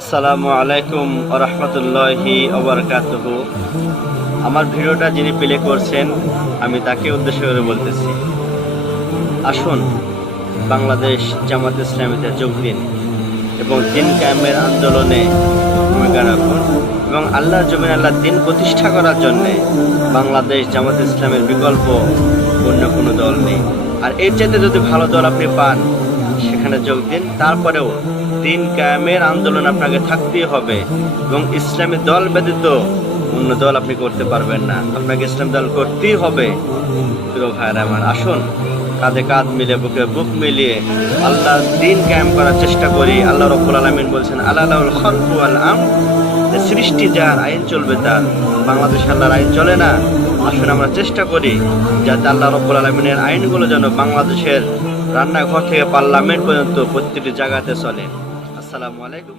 আসসালামু আলাইকুম ওয়া রাহমাতুল্লাহি ওয়া বারাকাতুহু। আমার ভিডিওটা যিনি প্লে করছেন আমি তাকে উদ্দেশ্য করে বলতেছি, আসুন বাংলাদেশ জামাত ইসলামীতে যোগ দিন এবং দিন কায়েমের আন্দোলনে ভূমিকা রাখুন এবং আল্লাহর জমিনে আল্লাহর দিন প্রতিষ্ঠা করার জন্যে বাংলাদেশ জামাত ইসলামের বিকল্প অন্য কোনো দল নেই। আর এর চাইতে যদি ভালো দল আপনি পান সেখানে যোগ দিন। তারপরেও দিন কায়েমের আন্দোলন আপনাকে থাকতেই হবে এবং ইসলামী দল ব্যতীত অন্য দল আপনি করতে পারবেন না। আপনাকে ইসলাম দল করতেই হবে। প্রিয় ভাইরা আমার, আসুন কাঁধে কাঁধ মিলে বুকে বুক মিলিয়ে আল্লাহর দিন কায়েম করার চেষ্টা করি। আল্লাহ রাব্বুল আলামিন বলছেন, আলাহুল খালকু ওয়াল আমর, সৃষ্টি যার, আইন চলবে তার। বাংলাদেশে আল্লাহর আইন চলে না। আসুন আমরা চেষ্টা করি যাতে আল্লাহ রাব্বুল আলামিনের আইনগুলো যেন বাংলাদেশের রান্নাঘর থেকে পার্লামেন্ট পর্যন্ত প্রত্যেকটি জায়গাতে চলে। আসসালামু আলাইকুম।